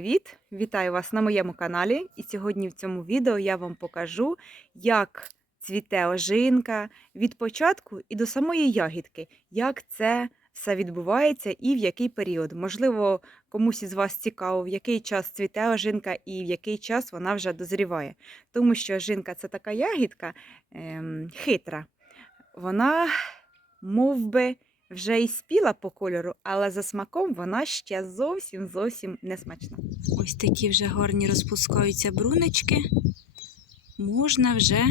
привіт! Вітаю вас на моєму каналі. І сьогодні в цьому відео я вам покажу, як цвіте ожинка від початку і до самої ягідки, як це все відбувається і в який період. Можливо, комусь із вас цікаво, в який час цвіте ожинка і в який час вона вже дозріває. Тому що ожинка це така ягідка ем, хитра. Вона мов би, вже і спіла по кольору, але за смаком вона ще зовсім зовсім не смачна. Ось такі вже гарні розпускаються брунечки. Можна вже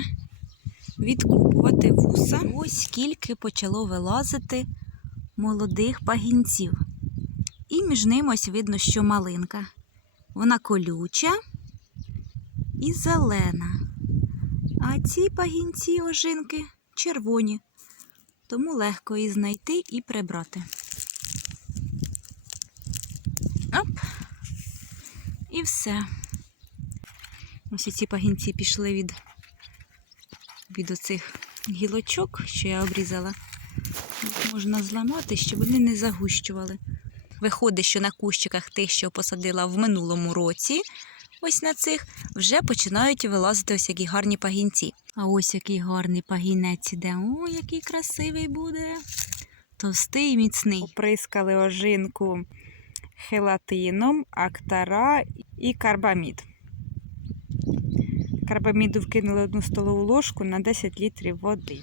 відкупувати вуса. Ось скільки почало вилазити молодих пагінців. І між ними ось видно, що малинка. Вона колюча і зелена. А ці пагінці ожинки червоні. Тому легко її знайти і прибрати. Оп. І все. Ось ці пагінці пішли від, від оцих гілочок, що я обрізала. Можна зламати, щоб вони не загущували. Виходить, що на кущиках тих, що посадила в минулому році, ось на цих, вже починають вилазити ось які гарні пагінці. А ось який гарний пагінець іде. О, який красивий буде. Товстий і міцний. Оприскали ожинку хелатином, актара і карбамід. Карбаміду вкинули одну столову ложку на 10 літрів води.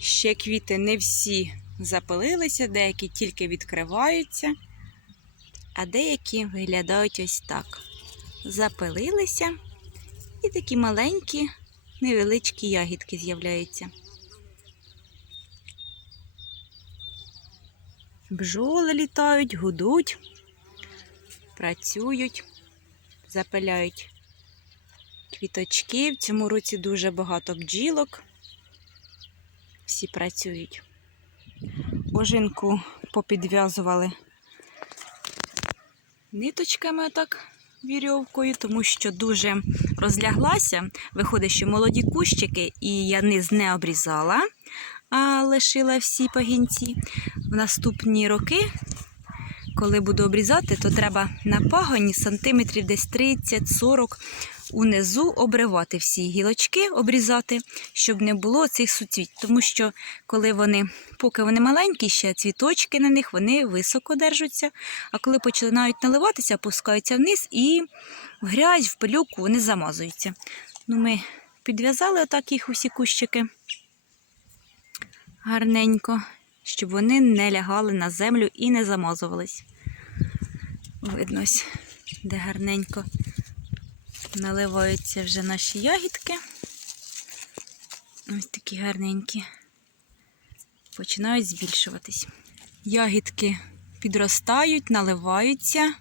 Ще квіти не всі запилилися, деякі тільки відкриваються. а деякі виглядають ось так. Запилилися і такі маленькі, невеличкі ягідки з'являються. Бджоли літають, гудуть, працюють, запиляють квіточки. В цьому році дуже багато бджілок. Всі працюють. Ожинку попідв'язували ниточками отак вірьовкою, тому що дуже розляглася. Виходить, що молоді кущики, і я низ не обрізала, а лишила всі пагінці. В наступні роки, коли буду обрізати, то треба на пагоні сантиметрів десь 30-40 унизу обривати всі гілочки, обрізати, щоб не було цих суцвіть. Тому що коли вони, поки вони маленькі, ще цвіточки на них, вони високо держаться. А коли починають наливатися, опускаються вниз і в грязь, в пилюку вони замазуються. Ну, Ми підв'язали отак їх усі кущики гарненько, щоб вони не лягали на землю і не замазувались. Виднось, де гарненько наливаються вже наші ягідки. Ось такі гарненькі. Починають збільшуватись. Ягідки підростають, наливаються.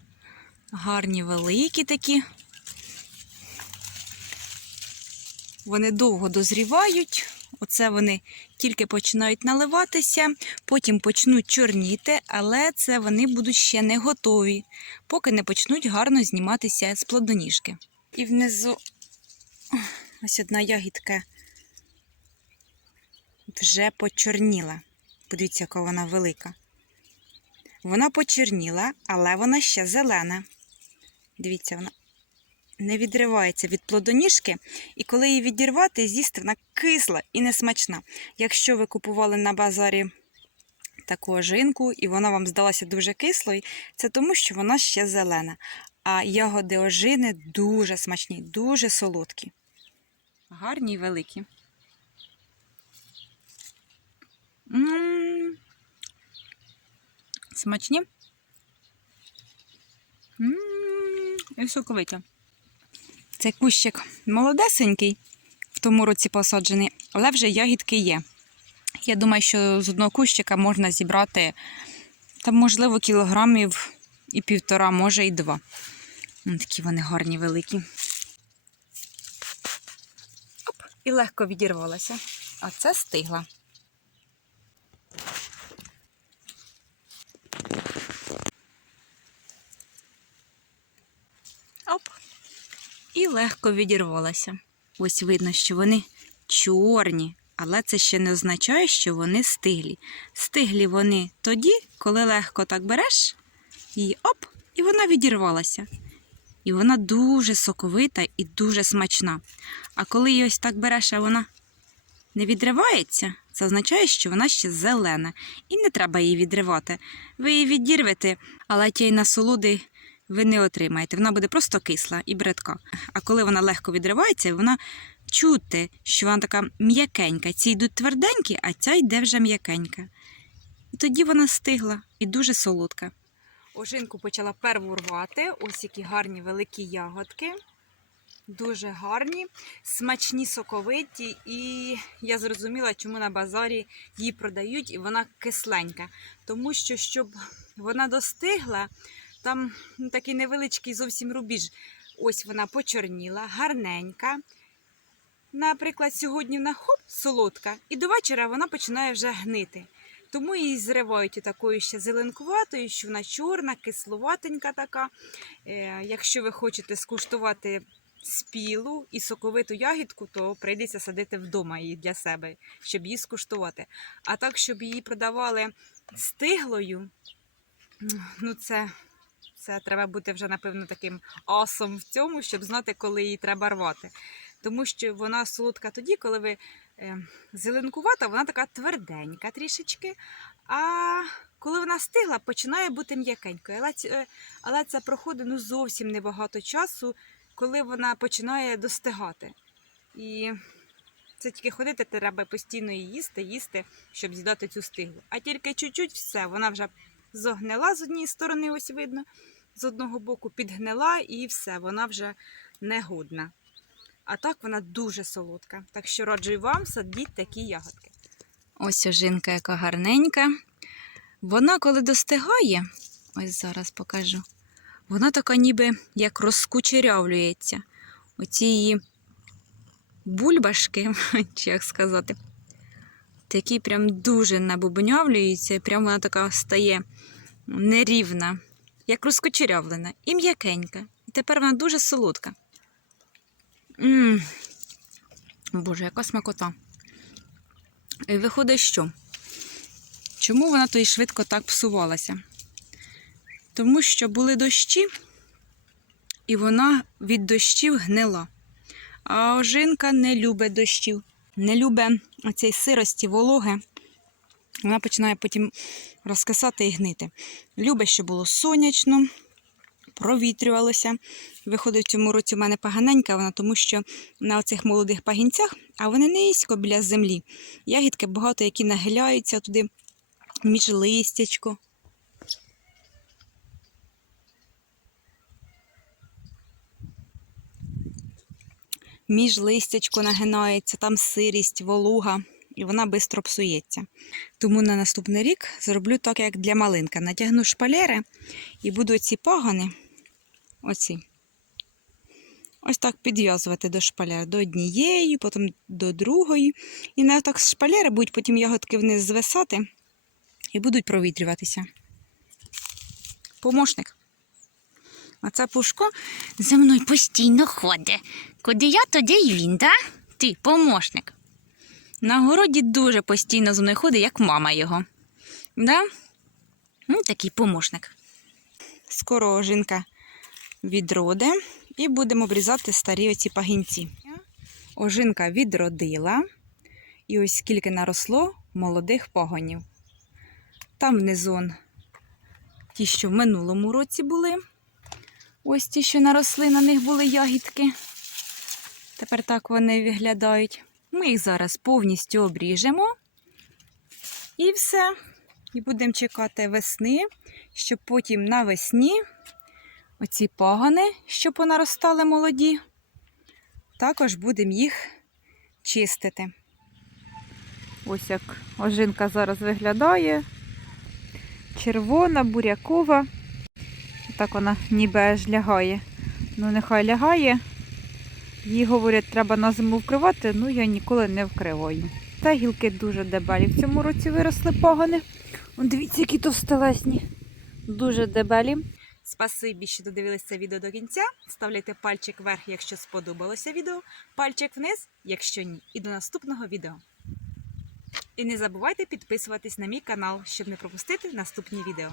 Гарні великі такі. Вони довго дозрівають. Оце вони тільки починають наливатися, потім почнуть чорніти, але це вони будуть ще не готові, поки не почнуть гарно зніматися з плодоніжки. І внизу ось одна ягідка вже почорніла. Подивіться, яка вона велика. Вона почорніла, але вона ще зелена. Дивіться, вона не відривається від плодоніжки, і коли її відірвати, з'їсти вона кисла і несмачна. Якщо ви купували на базарі таку ожинку, і вона вам здалася дуже кислою, це тому, що вона ще зелена. А ягоди ожини дуже смачні, дуже солодкі. Гарні і великі. М, Смачні. М, І соковиті. Цей кущик молодесенький, в тому році посаджений, але вже ягідки є. Я думаю, що з одного кущика можна зібрати, там, можливо, кілограмів і півтора, може і два. Такі вони гарні, великі. Оп, і легко відірвалася. А це стигла. Оп. І легко відірвалася. Ось видно, що вони чорні, але це ще не означає, що вони стиглі. Стиглі вони тоді, коли легко так береш і оп, і вона відірвалася. І вона дуже соковита і дуже смачна. А коли її ось так береш, а вона не відривається, це означає, що вона ще зелена, і не треба її відривати. Ви її відірвете, але тієї насолоди ви не отримаєте. Вона буде просто кисла і бридка. А коли вона легко відривається, вона чути, що вона така м'якенька. Ці йдуть тверденькі, а ця йде вже м'якенька. І тоді вона стигла і дуже солодка. Ожинку почала перву рвати. Ось які гарні великі ягодки. Дуже гарні, смачні, соковиті, і я зрозуміла, чому на базарі її продають, і вона кисленька. Тому що, щоб вона достигла, там ну, такий невеличкий зовсім рубіж. Ось вона почорніла, гарненька. Наприклад, сьогодні вона хоп, солодка, і до вечора вона починає вже гнити. Тому її зривають такою ще зеленкуватою, що вона чорна, кисловатенька така. Е, якщо ви хочете скуштувати спілу і соковиту ягідку, то прийдеться садити вдома її для себе, щоб її скуштувати. А так, щоб її продавали стиглою, ну це, це треба бути вже, напевно, таким асом в цьому, щоб знати, коли її треба рвати. Тому що вона солодка тоді, коли ви е, зеленкувата, вона така тверденька трішечки. А коли вона стигла, починає бути м'якенькою. Але, е, але це проходить ну, зовсім небагато часу, коли вона починає достигати. І це тільки ходити, треба постійно її їсти, їсти, щоб з'їдати цю стиглу. А тільки чуть-чуть все, вона вже зогнила з однієї сторони, ось видно, з одного боку підгнила і все, вона вже негодна. А так вона дуже солодка. Так що раджу вам садіть такі ягодки. Ось ожинка, яка гарненька. Вона, коли достигає, ось зараз покажу, вона така ніби як розкучерявлюється. Оці її бульбашки, чи як сказати, такі прям дуже набубнявлюються, і прям вона така стає нерівна, як розкучерявлена, і м'якенька. І тепер вона дуже солодка. М, Боже, яка смакота. І виходить, що? Чому вона то й швидко так псувалася? Тому що були дощі, і вона від дощів гнила. А ожинка не любить дощів, не любить оцій сирості, вологи. Вона починає потім розкисати і гнити. Любить, щоб було сонячно, провітрювалося. Виходить, в цьому році в мене поганенька вона, тому що на оцих молодих пагінцях, а вони низько біля землі. Ягідки багато, які нахиляються туди між листячко. Між листячко нагинається, там сирість, волуга, і вона швидко псується. Тому на наступний рік зроблю так, як для малинка. Натягну шпалери і буду ці пагани, оці, ось так підв'язувати до шпалер. До однієї, потім до другої. І на так шпалери будуть потім ягодки вниз звисати і будуть провітрюватися. Помощник. А це пушко за мною постійно ходить. Куди я, туди й він, да? Ти, помощник. На городі дуже постійно за мною ходить, як мама його. Да? Ну, такий помощник. Скоро жінка відроде і будемо обрізати старі оці пагінці. Ожинка відродила, і ось скільки наросло молодих пагонів. Там внизу ті, що в минулому році були. Ось ті, що наросли, на них були ягідки. Тепер так вони виглядають. Ми їх зараз повністю обріжемо. І все. І будемо чекати весни, щоб потім навесні оці пагани, що понаростали молоді, також будемо їх чистити. Ось як ожинка зараз виглядає. Червона, бурякова. Так вона ніби аж лягає. Ну, нехай лягає. Їй говорять, треба на зиму вкривати, ну я ніколи не вкриваю. Та гілки дуже дебелі. В цьому році виросли погани. Он дивіться, які товстелесні. Дуже дебелі. Спасибі, що додивилися це відео до кінця. Ставляйте пальчик вверх, якщо сподобалося відео, пальчик вниз, якщо ні. І до наступного відео. І не забувайте підписуватись на мій канал, щоб не пропустити наступні відео.